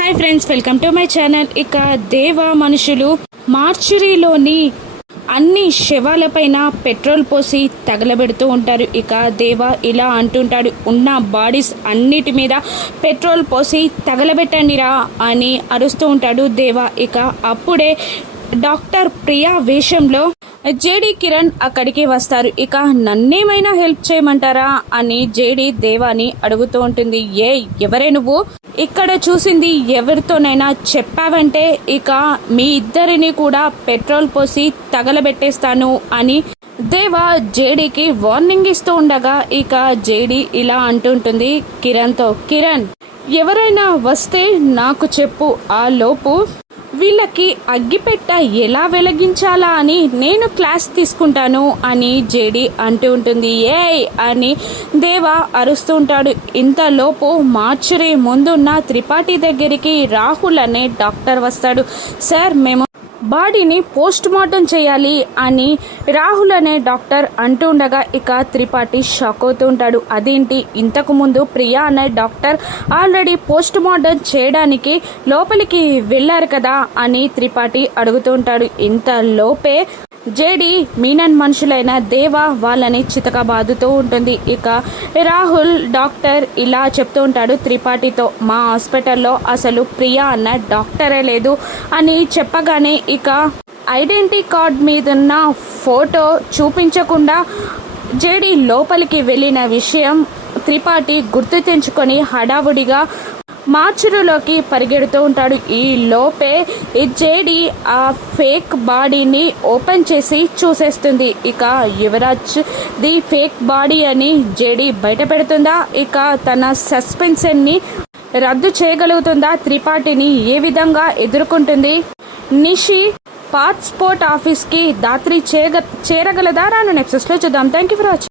Hi friends, welcome to my channel. ఇక దేవ మనుషులు మార్చురీలోని అన్ని శవాలపైన పెట్రోల్ పోసి తగలబెడుతూ ఉంటారు. ఇక దేవ ఇలా అంటుంటాడు, ఉన్న బాడీస్ అన్నిటి మీద పెట్రోల్ పోసి తగలబెట్టండిరా అని అరుస్తూ ఉంటాడు దేవ. ఇక అప్పుడే డాక్టర్ ప్రియా వేషంలో జేడి కిరణ్ అక్కడికి వస్తారు. ఇక నన్నేమైనా హెల్ప్ చేయమంటారా అని జేడి దేవాని అడుగుతూ ఉంటుంది. ఎవరే నువ్వు? ఇక్కడ చూసింది ఎవరితోనైనా చెప్పావంటే ఇక మీ ఇద్దరిని కూడా పెట్రోల్ పోసి తగలబెట్టేస్తాను అని దేవా జేడీకి వార్నింగ్ ఇస్తూ ఉండగా ఇక జేడీ ఇలా అంటుంటుంది కిరణ్తో, కిరణ్ ఎవరైనా వస్తే నాకు చెప్పు, ఆ లోపు వీళ్ళకి అగ్గిపెట్ట ఎలా వెలిగించాలా అని నేను క్లాస్ తీసుకుంటాను అని జేడి అంటూ ఉంటుంది. అని దేవా అరుస్తూ ఉంటాడు. ఇంతలోపు మార్చురీ ముందున్న త్రిపాఠి దగ్గరికి రాహుల్ అనే డాక్టర్ వస్తాడు. సార్, మేము బాడీని పోస్ట్ మార్టం చేయాలి అని రాహుల్ అనే డాక్టర్ అంటూ ఉండగా ఇక త్రిపాఠి షాక్ అవుతూ ఉంటాడు. అదేంటి, ఇంతకు ముందు ప్రియా అనే డాక్టర్ ఆల్రెడీ పోస్ట్ మార్టం చేయడానికి లోపలికి వెళ్ళారు కదా అని త్రిపాఠి అడుగుతూ ఉంటాడు. ఇంతలోపే జేడి మీనన్ మనుషులైన దేవా వాళ్ళని చితక బాదుతూ ఉంటుంది. ఇక రాహుల్ డాక్టర్ ఇలా చెప్తూ ఉంటాడు త్రిపాఠితో, మా హాస్పిటల్లో అసలు ప్రియా అన్న డాక్టరే లేదు అని చెప్పగానే ఇక ఐడెంటిటీ కార్డ్ మీదున్న ఫోటో చూపించకుండా జేడి లోపలికి వెళ్ళిన విషయం త్రిపాఠి గుర్తు తెంచుకొని హడావుడిగా మార్చురులోకి పరిగెడుతూ ఉంటాడు. ఈ లోపే జేడి ఆ ఫేక్ బాడీని ఓపెన్ చేసి చూసేస్తుంది. ఇక యువరాజ్ ది ఫేక్ బాడీ అని జేడి బయట పెడుతుందా? ఇక తన సస్పెన్షన్ని రద్దు చేయగలుగుతుందా? త్రిపాఠిని ఏ విధంగా ఎదుర్కొంటుంది? నిషి పాస్పోర్ట్ ఆఫీస్కి దాత్రి చేరగలదా? రాను నెక్సెస్లో చూద్దాం. Thank you for watching.